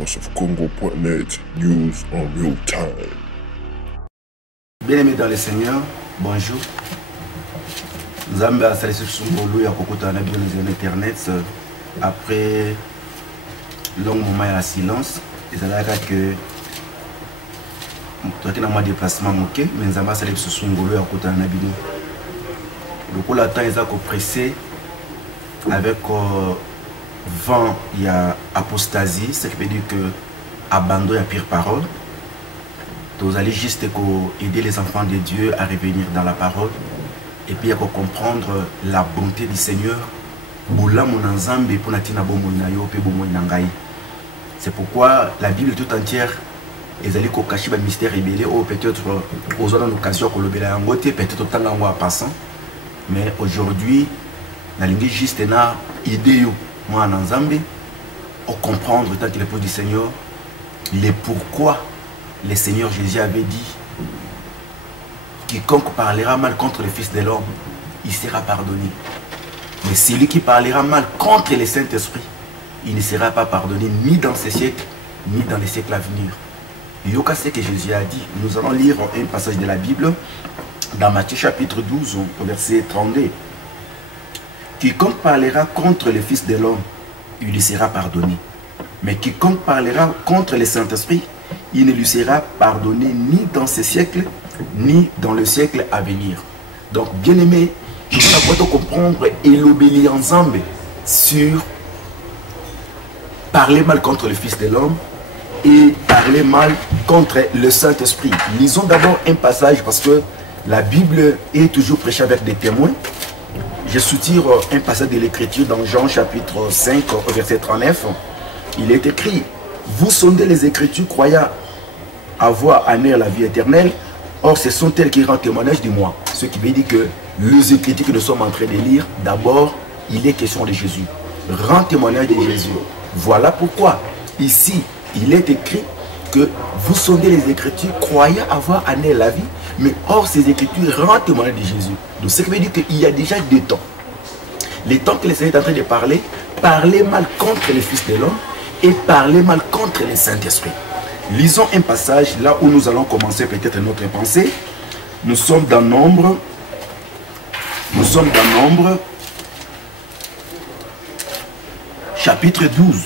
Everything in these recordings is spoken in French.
voiceofcongo.net, news en real time. Bien-aimés dans le Seigneur, bonjour. Nous avons installé ce Sungolo à Kokota na bien les internet après long moment de silence. Et ça veut dire que toi qui n'as pas de déplacement moqué, mais nous avons installé ce Sungolo à Kokota na bien. Le coup la temps ils ont pressé avec vent il y a apostasie, ce qui veut dire que abandon à pire parole. Vous allez juste aider les enfants de Dieu à revenir dans la parole et puis à comprendre la bonté du Seigneur. C'est pourquoi la Bible tout entière est allée cacher le mystère révélé ou peut-être aux autres occasions peut-être autant en passant. Mais aujourd'hui, la ligne juste na idée moi en Zambie au comprendre tant que l'épouse du Seigneur les pourquoi le Seigneur Jésus avait dit quiconque parlera mal contre le Fils de l'homme, il sera pardonné. Mais celui qui parlera mal contre le Saint-Esprit, il ne sera pas pardonné ni dans ce siècle, ni dans les siècles à venir. Et au cas ce que Jésus a dit, nous allons lire un passage de la Bible dans Matthieu chapitre 12, au verset 32. Quiconque parlera contre le Fils de l'homme, il lui sera pardonné. Mais quiconque parlera contre le Saint-Esprit, il ne lui sera pardonné ni dans ce siècle, ni dans le siècle à venir. Donc, bien aimé, il faut comprendre et l'obéir ensemble sur parler mal contre le Fils de l'homme et parler mal contre le Saint-Esprit. Lisons d'abord un passage parce que la Bible est toujours prêchée avec des témoins. Je soutire un passage de l'Écriture dans Jean chapitre 5, verset 39. Il est écrit: vous sondez les Écritures croyant avoir en elles la vie éternelle, or ce sont elles qui rendent témoignage de moi. Ce qui veut dire que les Écritures que nous sommes en train de lire, d'abord, il est question de Jésus. Rend témoignage de Jésus. Voilà pourquoi, ici, il est écrit que vous sondez les Écritures croyant avoir en elles la vie, mais or ces Écritures rendent témoignage de Jésus. Donc ce qui veut dire qu'il y a déjà deux temps. Les temps que le Seigneur est en train de parler mal contre le Fils de l'homme et parler mal contre le Saint-Esprit. Lisons un passage là où nous allons commencer peut-être notre pensée. Nous sommes dans Nombre. Nous sommes dans Nombre. Chapitre 12.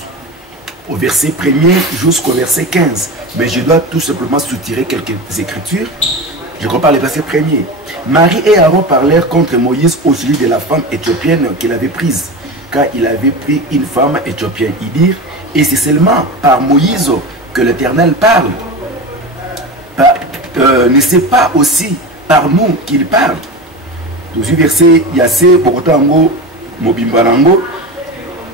Au verset 1er jusqu'au verset 15. Mais je dois tout simplement soutirer quelques écritures. Je repars le verset 1er. Marie et Aaron parlèrent contre Moïse au sujet de la femme éthiopienne qu'il avait prise, car il avait pris une femme éthiopienne. Ils dirent: et c'est seulement par Moïse que l'Éternel parle. Ne c'est pas aussi par nous qu'il parle. Deuxième verset, Yassé, Bokotango, Mobimbalango.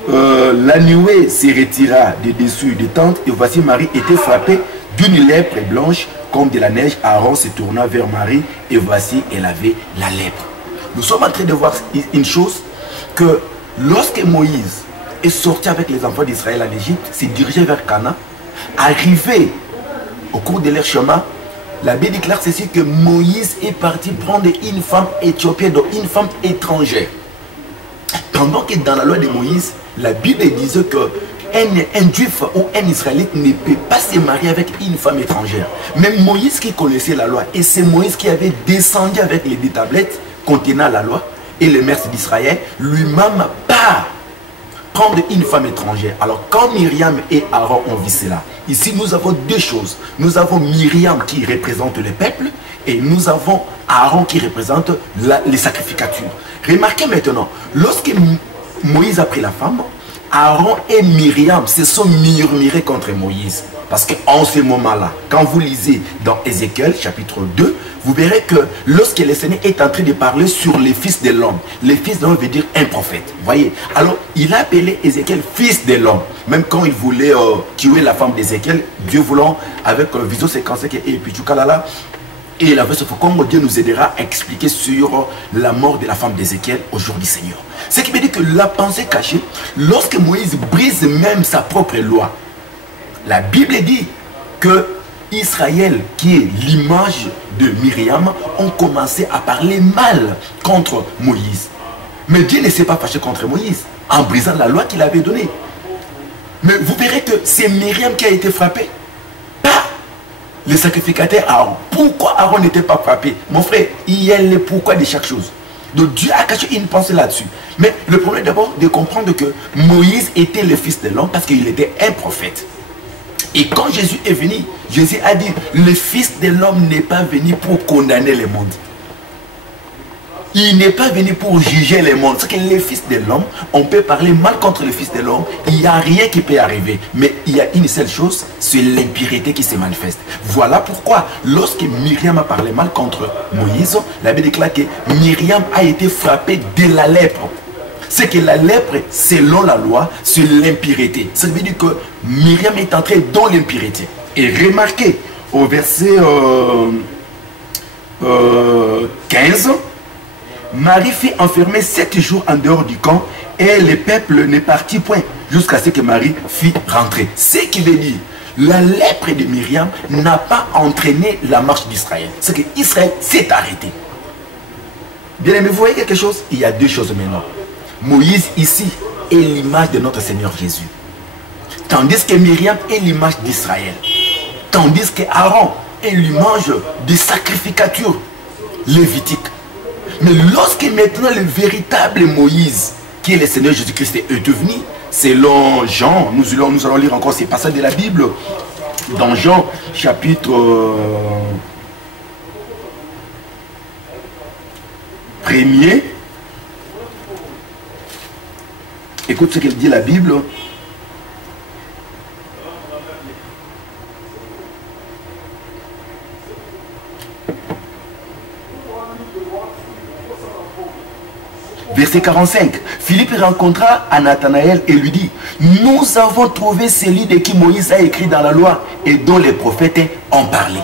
La nuée se retira de dessus des tentes et voici Marie était frappée d'une lèpre blanche comme de la neige. Aaron se tourna vers Marie et voici elle avait la lèpre. Nous sommes en train de voir une chose, que lorsque Moïse est sorti avec les enfants d'Israël en Égypte, s'est dirigé vers Canaan, arrivé au cours de leur chemin, la Bible déclare ceci, que Moïse est parti prendre une femme éthiopienne, donc une femme étrangère. Pendant que dans la loi de Moïse, la Bible disait que un juif ou un israélite ne peut pas se marier avec une femme étrangère. Même Moïse qui connaissait la loi, et c'est Moïse qui avait descendu avec les deux tablettes contenant la loi et les mers d'Israël, lui-même part prendre une femme étrangère. Alors quand Myriam et Aaron ont vu cela, ici nous avons deux choses. Nous avons Myriam qui représente le peuple et nous avons Aaron qui représente les sacrificatures. Remarquez maintenant, lorsque Moïse a pris la femme, Aaron et Myriam se sont murmurés contre Moïse. Parce qu'en ce moment-là, quand vous lisez dans Ézéchiel chapitre 2, vous verrez que lorsque le Seigneur est en train de parler sur les fils de l'homme, les fils de l'homme veut dire un prophète. Voyez, alors il a appelé Ézéchiel fils de l'homme. Même quand il voulait tuer la femme d'Ézéchiel, Dieu voulant, avec vision séquencée et puis là, et la version Congo, Dieu nous aidera à expliquer sur la mort de la femme d'Ézéchiel au jour du Seigneur. Ce qui veut dire que la pensée cachée, lorsque Moïse brise même sa propre loi, la Bible dit que Israël, qui est l'image de Myriam, ont commencé à parler mal contre Moïse. Mais Dieu ne s'est pas fâché contre Moïse en brisant la loi qu'il avait donnée. Mais vous verrez que c'est Myriam qui a été frappée, pas le sacrificateur Aaron. Pourquoi Aaron n'était pas frappé? Mon frère, il y a le pourquoi de chaque chose. Donc Dieu a caché une pensée là-dessus. Mais le problème d'abord de comprendre que Moïse était le fils de l'homme parce qu'il était un prophète. Et quand Jésus est venu, Jésus a dit, le fils de l'homme n'est pas venu pour condamner le monde. Il n'est pas venu pour juger le monde. C'est que le fils de l'homme, on peut parler mal contre le fils de l'homme, il n'y a rien qui peut arriver. Mais il y a une seule chose, c'est l'impureté qui se manifeste. Voilà pourquoi, lorsque Myriam a parlé mal contre Moïse, la Bible déclare que Myriam a été frappée de la lèpre. C'est que la lèpre, selon la loi, c'est l'impureté. Ça veut dire que Myriam est entrée dans l'impureté. Et remarquez, au verset 15, Marie fut enfermée 7 jours en dehors du camp et le peuple ne partit point jusqu'à ce que Marie fût rentrée. Ce qui veut dire, la lèpre de Myriam n'a pas entraîné la marche d'Israël. C'est que Israël s'est arrêté. Bien aimé, vous voyez quelque chose? Il y a deux choses maintenant. Moïse ici est l'image de notre Seigneur Jésus. Tandis que Myriam est l'image d'Israël. Tandis que Aaron est l'image des sacrificatures lévitiques. Mais lorsque maintenant le véritable Moïse, qui est le Seigneur Jésus-Christ, est devenu, selon Jean, nous allons lire encore ces passages de la Bible, dans Jean chapitre 1er, écoute ce qu'elle dit la Bible. Verset 45, Philippe rencontra à Nathanaël et lui dit, nous avons trouvé celui de qui Moïse a écrit dans la loi et dont les prophètes ont parlé.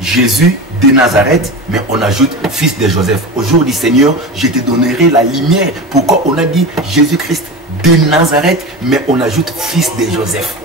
Jésus de Nazareth, mais on ajoute fils de Joseph. Au jour du Seigneur, je te donnerai la lumière. Pourquoi on a dit Jésus-Christ de Nazareth, mais on ajoute fils de Joseph?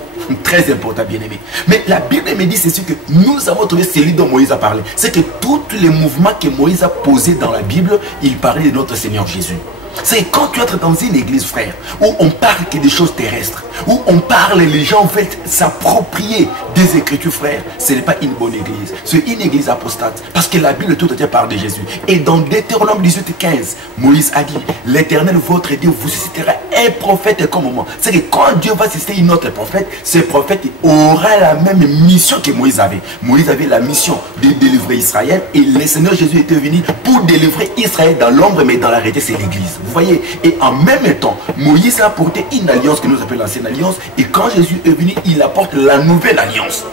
Très important, bien aimé. Mais la Bible me dit ceci, que nous avons trouvé celui dont Moïse a parlé. C'est que tous les mouvements que Moïse a posés dans la Bible, il parlait de notre Seigneur Jésus. C'est quand tu entres dans une église, frère, où on parle que des choses terrestres, où on parle, les gens veulent s'approprier des Écritures, frère, ce n'est pas une bonne église. C'est une église apostate. Parce que la Bible tout entière parle de Jésus. Et dans Deutéronome 18:15, Moïse a dit, l'Éternel, votre Dieu, vous suscitera un prophète comme moi. C'est que quand Dieu va susciter une autre prophète, ce prophète aura la même mission que Moïse avait. Moïse avait la mission de délivrer Israël et le Seigneur Jésus était venu pour délivrer Israël dans l'ombre, mais dans la réalité, c'est l'église. Vous voyez, et en même temps, Moïse a apporté une alliance que nous appelons l'ancienne alliance. Et quand Jésus est venu, il apporte la nouvelle alliance.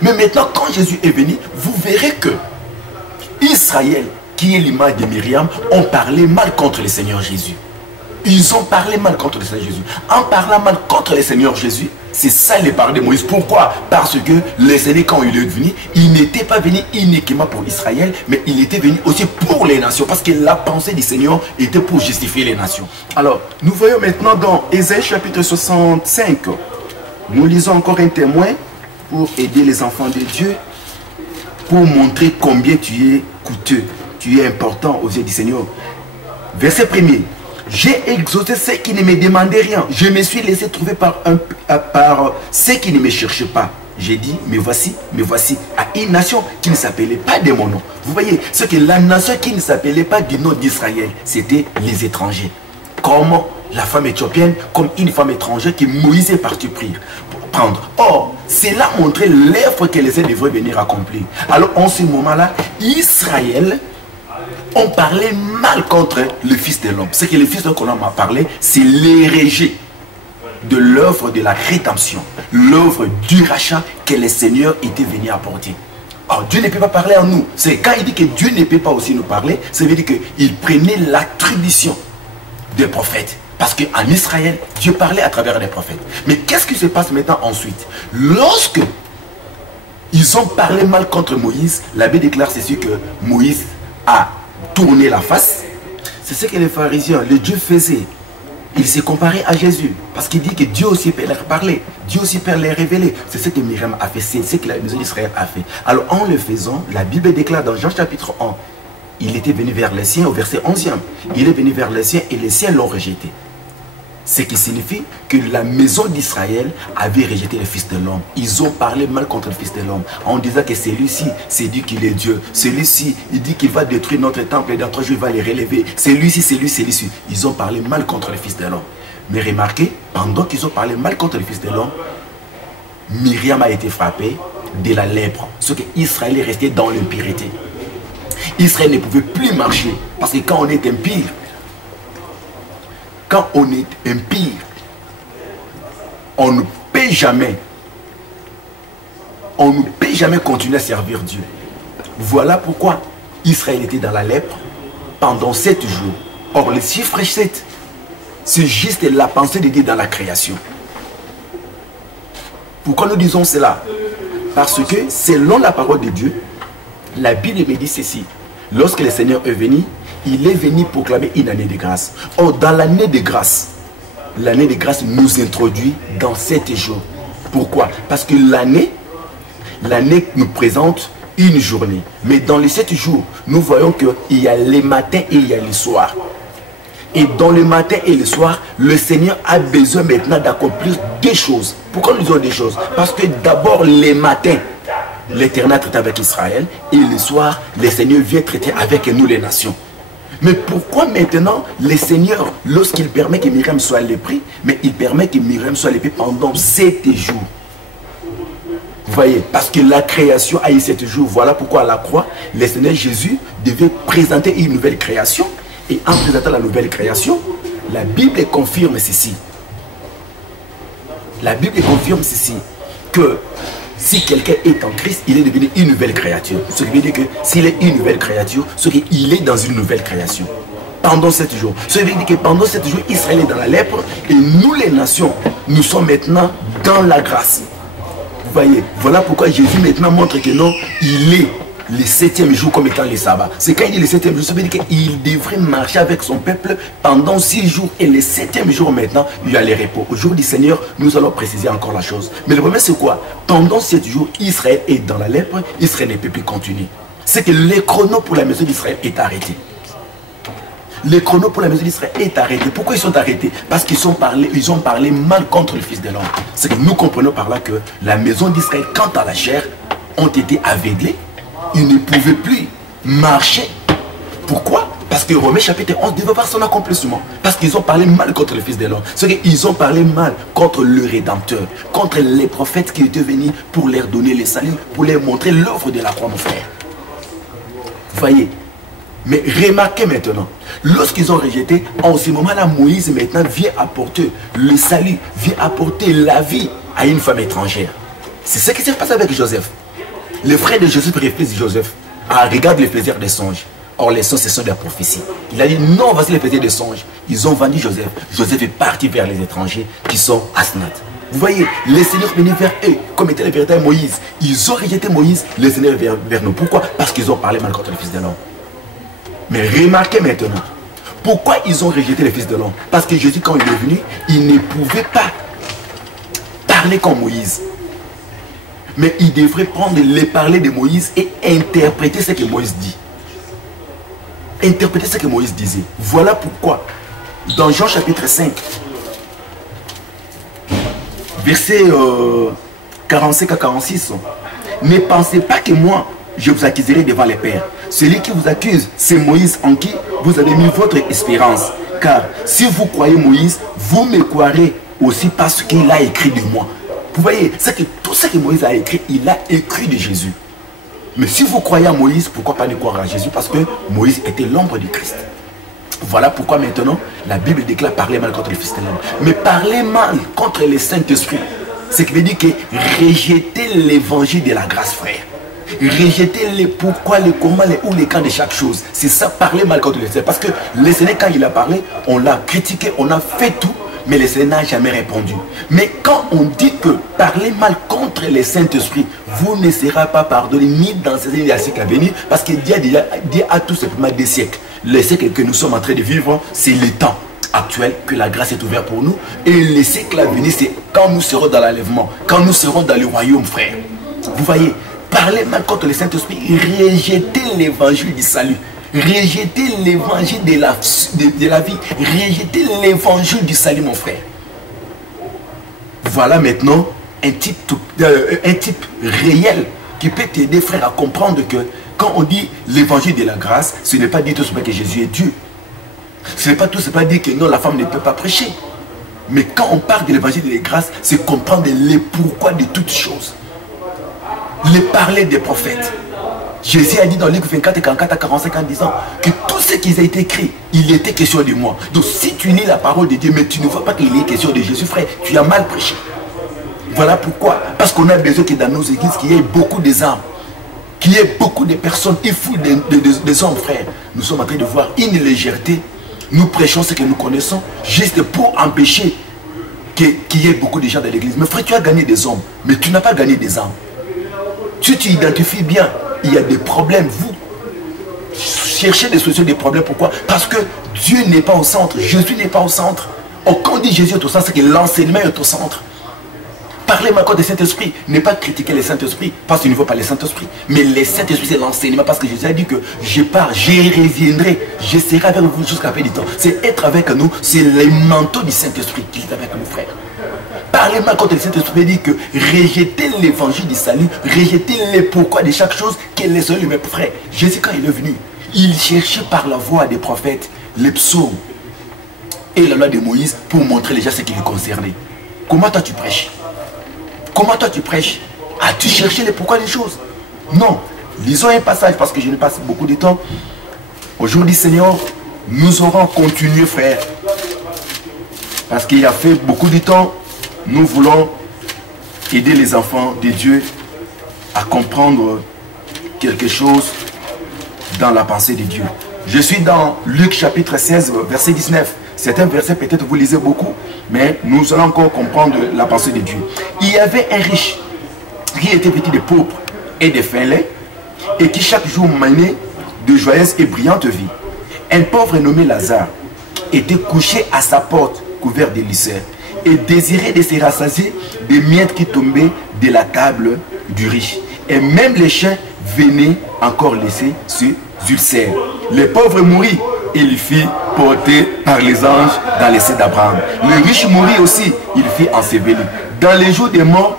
Mais maintenant, quand Jésus est venu, vous verrez que Israël, qui est l'image de Myriam, ont parlé mal contre le Seigneur Jésus. Ils ont parlé mal contre le Seigneur Jésus. En parlant mal contre le Seigneur Jésus, c'est ça les paroles de Moïse. Pourquoi? Parce que le Seigneur, quand il est venu, il n'était pas venu uniquement pour Israël, mais il était venu aussi pour les nations. Parce que la pensée du Seigneur était pour justifier les nations. Alors, nous voyons maintenant dans Ésaïe chapitre 65. Nous lisons encore un témoin pour aider les enfants de Dieu, pour montrer combien tu es coûteux, tu es important aux yeux du Seigneur. Verset 1er. J'ai exaucé ceux qui ne me demandaient rien. Je me suis laissé trouver par ceux qui ne me cherchaient pas. J'ai dit, mais voici, à une nation qui ne s'appelait pas de mon nom. Vous voyez, ce que la nation qui ne s'appelait pas du nom d'Israël, c'était les étrangers. Comme la femme éthiopienne, comme une femme étrangère que Moïse est parti prendre. Or, cela montrait l'œuvre que les saints devraient venir accomplir. Alors, en ce moment-là, Israël, on parlait mal contre le Fils de l'homme. Ce que le Fils de l'homme a parlé, c'est l'hérégie de l'œuvre de la rédemption, l'œuvre du rachat que le Seigneur était venu apporter. Or, Dieu ne peut pas parler en nous. C'est quand il dit que Dieu ne peut pas aussi nous parler, ça veut dire qu'il prenait l'attribution des prophètes. Parce qu'en Israël, Dieu parlait à travers les prophètes. Mais qu'est-ce qui se passe maintenant ensuite? Lorsque ils ont parlé mal contre Moïse, la Bible déclare ceci, que Moïse a tourné la face. C'est ce que les pharisiens, le Dieu faisait. Il s'est comparé à Jésus. Parce qu'il dit que Dieu aussi peut leur parler. Dieu aussi peut les révéler. C'est ce que Myriam a fait. C'est ce que la maison d'Israël a fait. Alors en le faisant, la Bible déclare dans Jean chapitre 1, il était venu vers les siens au verset 11e. Il est venu vers les siens et les siens l'ont rejeté. Ce qui signifie que la maison d'Israël avait rejeté le Fils de l'homme. Ils ont parlé mal contre le Fils de l'homme en disant que celui-ci, c'est dit qu'il est Dieu. Celui-ci, il dit qu'il va détruire notre temple et dans 3 jours, il va les relever. Celui-ci, celui-ci. Ils ont parlé mal contre le Fils de l'homme. Mais remarquez, pendant qu'ils ont parlé mal contre le Fils de l'homme, Myriam a été frappée de la lèpre. Ce que Israël est resté dans l'impureté. Israël ne pouvait plus marcher parce que quand on est impur, on ne peut jamais continuer à servir Dieu. Voilà pourquoi Israël était dans la lèpre pendant 7 jours. Or, le chiffre 7, c'est juste la pensée de Dieu dans la création. Pourquoi nous disons cela? Parce que selon la parole de Dieu, la Bible me dit ceci. Lorsque le Seigneur est venu, il est venu proclamer une année de grâce. Or, dans l'année de grâce nous introduit dans 7 jours. Pourquoi? Parce que l'année nous présente une journée. Mais dans les 7 jours, nous voyons qu'il y a les matins et il y a les soirs. Et dans le matin et le soir, le Seigneur a besoin maintenant d'accomplir 2 choses. Pourquoi nous disons 2 choses? Parce que d'abord, les matins, l'Éternel traite avec Israël. Et le soir, le Seigneur vient traiter avec nous les nations. Mais pourquoi maintenant le Seigneur, lorsqu'il permet que Myriam soit léprée, mais il permet que Myriam soit léprée pendant 7 jours? Vous voyez, parce que la création a eu 7 jours. Voilà pourquoi à la croix, le Seigneur Jésus devait présenter une nouvelle création. Et en présentant la nouvelle création, la Bible confirme ceci. La Bible confirme ceci, que si quelqu'un est en Christ, il est devenu une nouvelle créature. Ce qui veut dire que s'il est une nouvelle créature, ce qu'il est dans une nouvelle création. Pendant 7 jours. Ce qui veut dire que pendant 7 jours, Israël est dans la lèpre et nous les nations, nous sommes maintenant dans la grâce. Vous voyez, voilà pourquoi Jésus maintenant montre que non, il est le 7e jour comme étant le sabbat. C'est quand il dit le 7e jour, ça veut dire qu'il devrait marcher avec son peuple pendant 6 jours. Et le 7e jour maintenant, il y a le repos. Au jour du Seigneur, nous allons préciser encore la chose. Mais le problème c'est quoi? Pendant 7 jours, Israël est dans la lèpre, Israël ne peut plus continuer. C'est que le chrono pour la maison d'Israël est arrêté. Le chrono pour la maison d'Israël est arrêté. Pourquoi ils sont arrêtés? Parce qu'ils ont parlé mal contre le Fils de l'homme. C'est que nous comprenons par là que la maison d'Israël, quant à la chair, ont été aveuglés. Ils ne pouvaient plus marcher. Pourquoi? Parce que Romains chapitre 11 devait voir son accomplissement. Parce qu'ils ont parlé mal contre le Fils de l'homme. C'est qu'ils ont parlé mal contre le Rédempteur, contre les prophètes qui étaient venus pour leur donner le salut, pour leur montrer l'œuvre de la croix, mon frère. Vous voyez? Mais remarquez maintenant, lorsqu'ils ont rejeté, en ce moment-là, Moïse maintenant vient apporter le salut, vient apporter la vie à une femme étrangère. C'est ce qui s'est passé avec Joseph. Le frère de Joseph refuse Joseph. Ah, regarde les plaisirs des songes. Or, les songes, ce sont des prophéties. Il a dit non, voici les plaisirs des songes. Ils ont vendu Joseph. Joseph est parti vers les étrangers qui sont Asnath. Vous voyez, le Seigneur est venu vers eux, comme était le véritable Moïse. Ils ont rejeté Moïse, le Seigneur est vers nous. Pourquoi? Parce qu'ils ont parlé mal contre le Fils de l'homme. Mais remarquez maintenant, pourquoi ils ont rejeté le Fils de l'homme? Parce que Jésus, quand il est venu, il ne pouvait pas parler comme Moïse. Mais il devrait prendre les paroles de Moïse et interpréter ce que Moïse dit. Interpréter ce que Moïse disait. Voilà pourquoi, dans Jean chapitre 5, verset 45 à 46, ne pensez pas que moi, je vous accuserai devant les pères. Celui qui vous accuse, c'est Moïse en qui vous avez mis votre espérance. Car si vous croyez Moïse, vous me croirez aussi parce qu'il a écrit de moi. Vous voyez, c'est que tout ce que Moïse a écrit, il a écrit de Jésus. Mais si vous croyez à Moïse, pourquoi pas ne croire à Jésus? Parce que Moïse était l'ombre du Christ. Voilà pourquoi maintenant, la Bible déclare parler mal contre le Fils de l'homme. Mais parler mal contre le Saint-Esprit, ce qui veut dire que rejeter l'évangile de la grâce, frère. Rejeter les pourquoi, les comment, les où, les quand de chaque chose. C'est ça, parler mal contre le Seigneur. Parce que le Seigneur, quand il a parlé, on l'a critiqué, on a fait tout. Mais le Seigneur n'a jamais répondu. Mais quand on dit que parler mal contre le Saint-Esprit, vous ne serez pas pardonné ni dans ces siècles à venir, parce que Dieu a tout simplement des siècles. Le siècle que nous sommes en train de vivre, c'est le temps actuel que la grâce est ouverte pour nous. Et le siècle à venir, c'est quand nous serons dans l'enlèvement, quand nous serons dans le royaume, frère. Vous voyez, parler mal contre le Saint-Esprit, rejeter l'évangile du salut. Rejeter l'évangile de la vie. Rejeter l'évangile du salut, mon frère. Voilà maintenant un type réel qui peut t'aider, frère, à comprendre que quand on dit l'évangile de la grâce, ce n'est pas dire tout simplement que Jésus est Dieu. Ce n'est pas tout simplement dire que non, la femme ne peut pas prêcher. Mais quand on parle de l'évangile de la grâce, c'est comprendre les pourquoi de toutes choses. Les parler des prophètes. Jésus a dit dans Luc 24, 44 à 45 en disant que tout ce qui a été écrit, il était question de moi. Donc si tu lis la parole de Dieu, mais tu ne vois pas qu'il est question de Jésus, frère, tu as mal prêché. Voilà pourquoi. Parce qu'on a besoin que dans nos églises, qu'il y ait beaucoup des âmes, qu'il y ait beaucoup de personnes, il faut des hommes, frère. Nous sommes en train de voir une légèreté. Nous prêchons ce que nous connaissons, juste pour empêcher qu'il y ait beaucoup de gens dans l'église. Mais frère, tu as gagné des hommes, mais tu n'as pas gagné des âmes. Si tu identifies bien, il y a des problèmes. Vous cherchez des solutions des problèmes. Pourquoi? Parce que Dieu n'est pas au centre. Jésus n'est pas au centre. Quand on dit Jésus est au centre, c'est que l'enseignement est au centre. Parler maintenant des Saint-Esprit, n'est pas critiquer les Saint-Esprit, parce qu'il ne faut pas les Saint-Esprit. Mais les Saint-Esprit, c'est l'enseignement, parce que Jésus a dit que je pars, je reviendrai, je serai avec vous jusqu'à la fin du temps. C'est être avec nous, c'est les manteaux du Saint-Esprit qui est avec nous, frères. Parler maintenant contre le Saint-Esprit dit que rejeter l'évangile du salut, rejeter les pourquoi de chaque chose, quel est celui de mes frères. Jésus, quand il est venu, il cherchait par la voix des prophètes, les psaumes et la loi de Moïse pour montrer les gens ce qui les concernait. Comment toi tu prêches? Comment toi tu prêches? As-tu cherché les pourquoi des choses? Non. Lisons un passage parce que je n'ai pas beaucoup de temps. Aujourd'hui, Seigneur, nous aurons continué, frère. Parce qu'il a fait beaucoup de temps. Nous voulons aider les enfants de Dieu à comprendre quelque chose dans la pensée de Dieu. Je suis dans Luc chapitre 16, verset 19. C'est un verset, peut-être vous lisez beaucoup, mais nous allons encore comprendre la pensée de Dieu. Il y avait un riche qui était vêtu de pourpre et de fin lait et qui chaque jour menait de joyeuses et brillantes vies. Un pauvre nommé Lazare était couché à sa porte couvert de l'ulcère et désirait de se rassasier des miettes qui tombaient de la table du riche. Et même les chiens venaient encore laisser ce ulcère. Le pauvre mourit et il fut porté par les anges dans les seins d'Abraham. Le riche mourit aussi, il fut enseveli. Dans les jours des morts,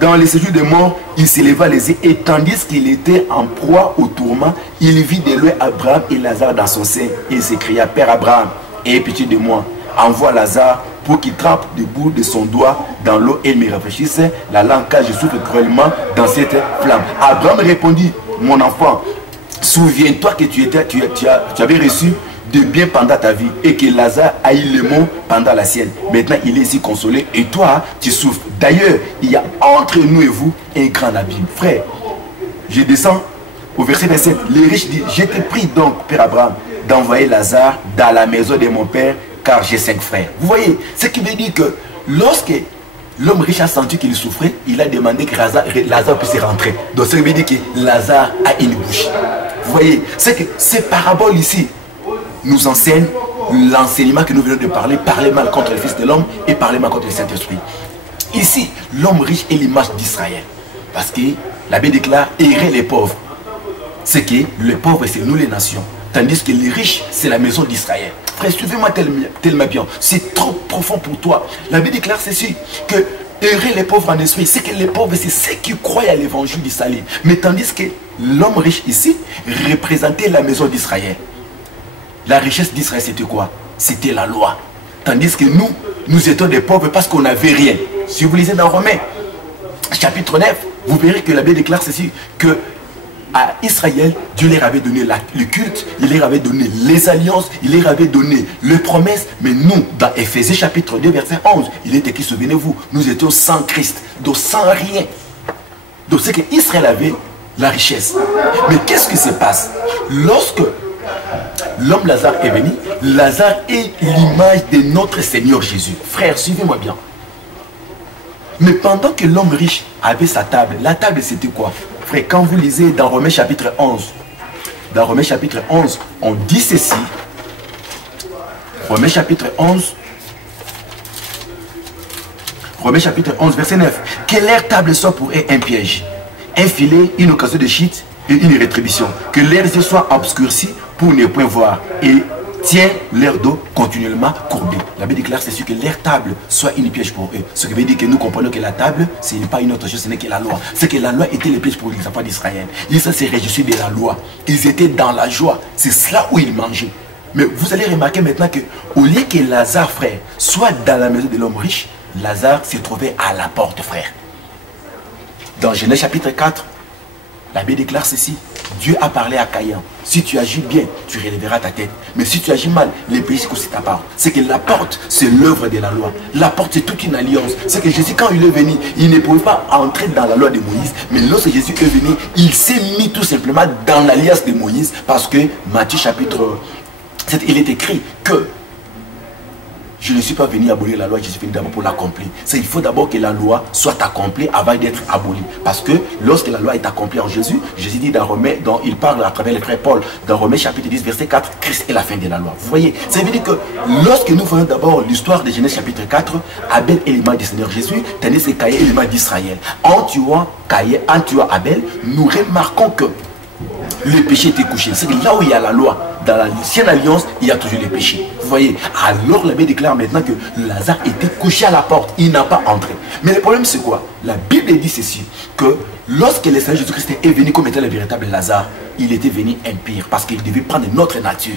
dans les séjours des morts, il s'éleva les yeux et tandis qu'il était en proie au tourment, il vit de loin Abraham et Lazare dans son sein. Et il s'écria: Père Abraham, aie pitié de moi, envoie Lazare pour qu'il trempe du bout de son doigt dans l'eau et me rafraîchisse la langue, car je souffre cruellement dans cette flamme. Abraham répondit: Mon enfant, souviens-toi que tu avais reçu de bien pendant ta vie et que Lazare a eu le mot pendant la sienne. Maintenant, il est ici consolé et toi, tu souffres. D'ailleurs, il y a entre nous et vous un grand abîme. Frère, je descends au verset 27. Le riche dit: Je te prie donc, Père Abraham, d'envoyer Lazare dans la maison de mon père, car j'ai 5 frères. Vous voyez, ce qui veut dire que lorsque l'homme riche a senti qu'il souffrait, il a demandé que Lazare puisse rentrer. Donc ça veut dire que Lazare a une bouche. Vous voyez, c'est que ces paraboles ici nous enseignent l'enseignement que nous venons de parler mal contre le Fils de l'homme et parler mal contre le Saint-Esprit. Ici, l'homme riche est l'image d'Israël. Parce que la Bible déclare: errer les pauvres. C'est que les pauvres, c'est nous les nations. Tandis que les riches, c'est la maison d'Israël. Frère, suivez-moi tellement bien. C'est trop profond pour toi. La Bible déclare ceci, que errer les pauvres en esprit, c'est que les pauvres, c'est ceux qui croient à l'évangile du salut. Mais tandis que l'homme riche ici représentait la maison d'Israël. La richesse d'Israël, c'était quoi? C'était la loi. Tandis que nous étions des pauvres parce qu'on n'avait rien. Si vous lisez dans Romains, chapitre 9, vous verrez que la Bible déclare ceci, que à Israël, Dieu leur avait donné le culte, il leur avait donné les alliances, il leur avait donné les promesses. Mais nous, dans Éphésiens chapitre 2, verset 11, il est écrit, souvenez-vous, nous étions sans Christ, donc sans rien. Donc c'est qu'Israël avait la richesse. Mais qu'est-ce qui se passe? Lorsque l'homme Lazare est venu, Lazare est l'image de notre Seigneur Jésus. Frère, suivez-moi bien. Mais pendant que l'homme riche avait sa table, la table c'était quoi? Frère, quand vous lisez dans Romains chapitre 11, dans Romains chapitre 11, on dit ceci. Romains chapitre 11, verset 9. Que leur table soit pour eux un piège, un filet, une occasion de chute et une rétribution. Que leurs yeux soient obscurcis pour ne point voir et tient leur dos continuellement courbé. La Bible déclare c'est sûr que leur table soit une piège pour eux. Ce qui veut dire que nous comprenons que la table, ce n'est pas une autre chose, ce n'est que la loi. C'est que la loi était le piège pour les enfants d'Israël. Ils se réjouissaient de la loi. Ils étaient dans la joie. C'est cela où ils mangeaient. Mais vous allez remarquer maintenant que au lieu que Lazare, frère, soit dans la maison de l'homme riche, Lazare s'est trouvé à la porte, frère. Dans Genèse chapitre 4, la Bible déclare ceci. Dieu a parlé à Caïn. Si tu agis bien, tu relèveras ta tête. Mais si tu agis mal, les péchés c'est ta part. C'est que la porte, c'est l'œuvre de la loi. La porte, c'est toute une alliance. C'est que Jésus, quand il est venu, il ne pouvait pas entrer dans la loi de Moïse. Mais lorsque Jésus est venu, il s'est mis tout simplement dans l'alliance de Moïse. Parce que Matthieu chapitre 7, il est écrit que je ne suis pas venu abolir la loi, je suis venu d'abord pour l'accomplir. Il faut d'abord que la loi soit accomplie avant d'être abolie. Parce que lorsque la loi est accomplie en Jésus, Jésus dit dans Romains, dont il parle à travers le frère Paul, dans Romains chapitre 10, verset 4, Christ est la fin de la loi. Vous voyez, ça veut dire que lorsque nous voyons d'abord l'histoire de Genèse chapitre 4, Abel est l'élément du Seigneur Jésus, tandis que Caïn est l'élément d'Israël. En tuant Caïn, en tuant Abel, nous remarquons que le péché était couché. C'est que là où il y a la loi, dans l'ancienne alliance, il y a toujours les péchés. Vous voyez, alors la Bible déclare maintenant que Lazare était couché à la porte. Il n'a pas entré. Mais le problème c'est quoi? La Bible dit ceci, que lorsque le Seigneur Jésus-Christ est venu comme étant le véritable Lazare, il était venu impur parce qu'il devait prendre notre nature.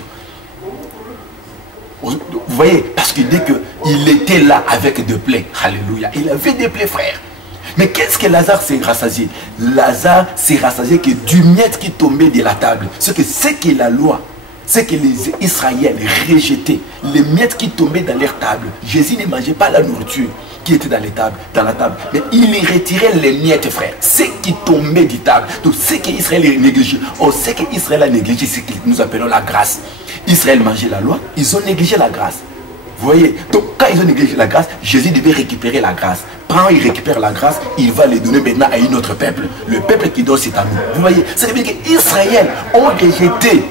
Vous voyez, parce qu'il dit qu'il était là avec des plaies. Alléluia. Il avait des plaies, frère. Mais qu'est-ce que Lazare s'est rassasié? Lazare s'est rassasié que du miette qui tombait de la table. C'est que la loi, c'est que les Israéliens rejetaient les miettes qui tombaient dans leur table. Jésus ne mangeait pas la nourriture qui était dans la table. Mais il retirait les miettes, frère. Ce qui tombait du table. Donc ce qu'Israël a négligé. On sait qu'Israël a négligé ce que nous appelons la grâce. Israël mangeait la loi, ils ont négligé la grâce. Vous voyez, donc quand ils ont négligé la grâce, Jésus devait récupérer la grâce. Quand il récupère la grâce, il va les donner maintenant à un autre peuple. Le peuple qui donne, c'est à nous. Vous voyez, ça veut dire qu'Israël ont rejeté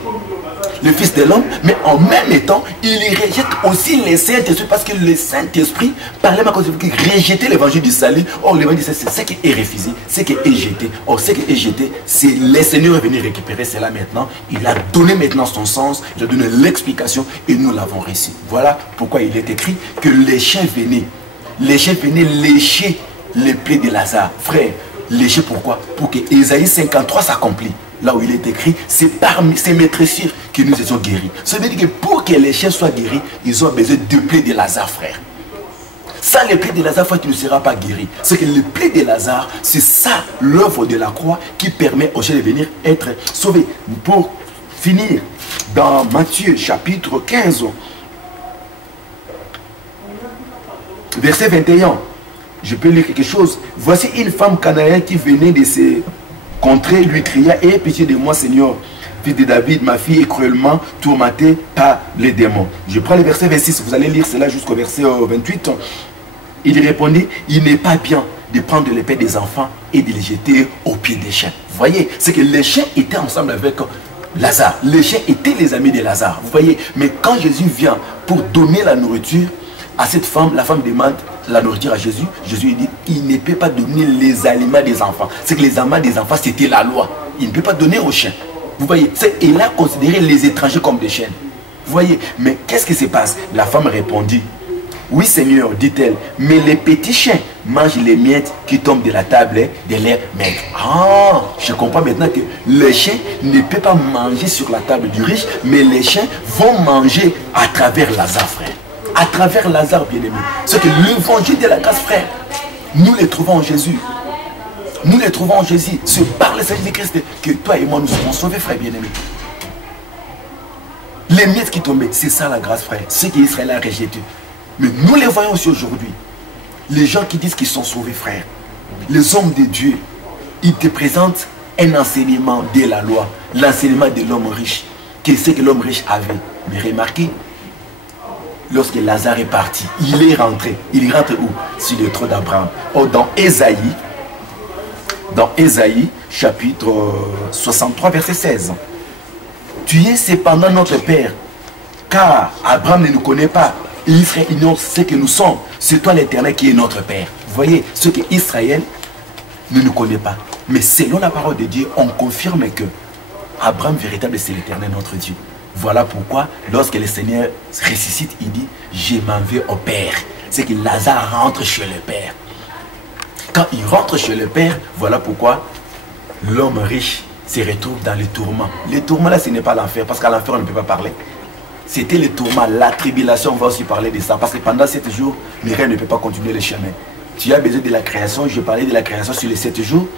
le Fils de l'homme, mais en même temps, il rejette aussi le Saint-Esprit, parce que le Saint-Esprit parlait à cause de rejeter l'évangile du salut. Or, l'évangile du salut, c'est ce qui est refusé, ce qui est jeté. Or, ce qui est jeté, c'est le Seigneur est venu récupérer cela maintenant. Il a donné maintenant son sens, il a donné l'explication et nous l'avons reçu. Voilà pourquoi il est écrit que les chiens venaient. Les chiens venaient lécher les plaies de Lazare. Frère, lécher pourquoi? Pour que Ésaïe 53 s'accomplisse. Là où il est écrit, c'est parmi ces maîtressures que nous étions guéris. Ça veut dire que pour que les chiens soient guéris, ils ont besoin de plaies de Lazare, frère. Sans les plaies de Lazare, frère, tu ne seras pas guéri. C'est que les plaies de Lazare, c'est ça l'œuvre de la croix qui permet aux chiens de venir être sauvés. Pour finir, dans Matthieu chapitre 15, verset 21, je peux lire quelque chose. Voici une femme cananéenne qui venait de ces contrées, lui cria: aie pitié de moi, Seigneur, fils de David, ma fille est cruellement tourmentée par les démons. Je prends le verset 26, vous allez lire cela jusqu'au verset 28. Il répondit: il n'est pas bien de prendre l'épée des enfants et de les jeter aux pieds des chiens. Vous voyez, c'est que les chiens étaient ensemble avec Lazare. Les chiens étaient les amis de Lazare. Vous voyez, mais quand Jésus vient pour donner la nourriture à cette femme, la femme demande la nourriture à Jésus. Jésus dit: il ne peut pas donner les aliments des enfants. C'est que les aliments des enfants, c'était la loi. Il ne peut pas donner aux chiens. Vous voyez, il a considéré les étrangers comme des chiens. Vous voyez, mais qu'est-ce qui se passe? La femme répondit: oui, Seigneur, dit-elle, mais les petits chiens mangent les miettes qui tombent de la table de leur maître. Ah, je comprends maintenant que les chiens ne peuvent pas manger sur la table du riche, mais les chiens vont manger à travers Lazare, frère. À travers Lazare, bien-aimé. C'est que l'évangile de la grâce, frère, nous les trouvons en Jésus. Nous les trouvons en Jésus. C'est par le Seigneur Christ que toi et moi nous serons sauvés, frère bien-aimé. Les miettes qui tombaient, c'est ça la grâce, frère. Ce qu'Israël a rejeté. Mais nous les voyons aussi aujourd'hui. Les gens qui disent qu'ils sont sauvés, frère. Les hommes de Dieu, ils te présentent un enseignement de la loi. L'enseignement de l'homme riche. Qu'est-ce que l'homme riche avait? Mais remarquez, lorsque Lazare est parti, il est rentré. Il rentre où? Sur le trône d'Abraham. Oh, dans Ésaïe, chapitre 63, verset 16. Tu es cependant notre Père, car Abraham ne nous connaît pas. Et Israël ignore ce que nous sommes. C'est toi l'Éternel qui est notre Père. Vous voyez, ce que Israël ne nous connaît pas. Mais selon la parole de Dieu, on confirme que Abraham véritable, c'est l'Éternel notre Dieu. Voilà pourquoi, lorsque le Seigneur ressuscite, il dit, je m'en vais au Père. C'est que Lazare rentre chez le Père. Quand il rentre chez le Père, voilà pourquoi l'homme riche se retrouve dans les tourments. Les tourments là, ce n'est pas l'enfer, parce qu'à l'enfer, on ne peut pas parler. C'était les tourments, la tribulation, on va aussi parler de ça. Parce que pendant 7 jours, le rêve ne peut pas continuer le chemin. Tu as besoin de la création, je parlais de la création sur les 7 jours.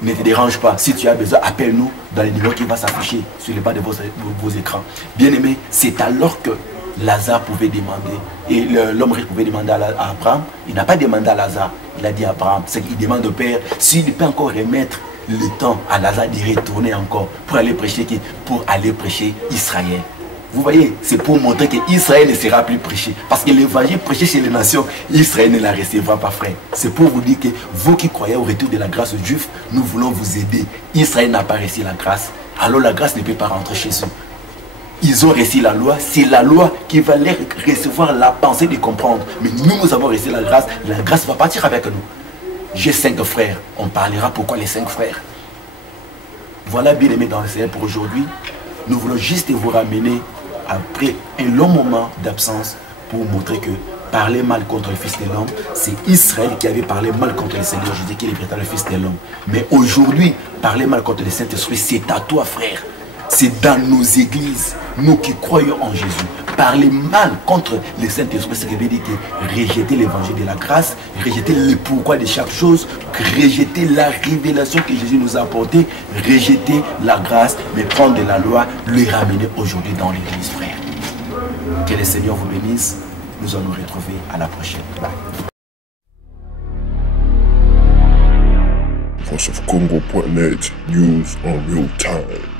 Ne te dérange pas. Si tu as besoin, appelle-nous dans les numéros qui vont s'afficher sur les bas de vos écrans. Bien aimé, c'est alors que Lazare pouvait demander, et l'homme riche pouvait demander à Abraham. Il n'a pas demandé à Lazare, il a dit à Abraham, c'est qu'il demande au Père s'il peut encore remettre le temps à Lazare de retourner encore pour aller prêcher Israël. Vous voyez, c'est pour montrer qu'Israël ne sera plus prêché. Parce que l'évangile prêché chez les nations, Israël ne la recevra pas, frère. C'est pour vous dire que vous qui croyez au retour de la grâce aux Juifs, nous voulons vous aider. Israël n'a pas reçu la grâce, alors la grâce ne peut pas rentrer chez eux. Ils ont reçu la loi, c'est la loi qui va leur recevoir la pensée de comprendre. Mais nous avons reçu la grâce va partir avec nous. J'ai 5 frères, on parlera pourquoi les 5 frères. Voilà, bien aimé dans le Seigneur pour aujourd'hui. Nous voulons juste vous ramener après un long moment d'absence pour montrer que parler mal contre le Fils de l'homme, c'est Israël qui avait parlé mal contre le Seigneur Jésus, qui est le Fils de l'homme. Mais aujourd'hui, parler mal contre le Saint-Esprit, c'est à toi, frère. C'est dans nos églises, nous qui croyons en Jésus. Parler mal contre le Saint-Esprit, c'est veut dire que rejeter l'évangile de la grâce, rejeter le pourquoi de chaque chose, rejeter la révélation que Jésus nous a apportée, rejeter la grâce, mais prendre de la loi, le ramener aujourd'hui dans l'église, frère. Que le Seigneur vous bénisse. Nous allons nous retrouver à la prochaine. Bye. VoiceOfCongo.net, news on real time.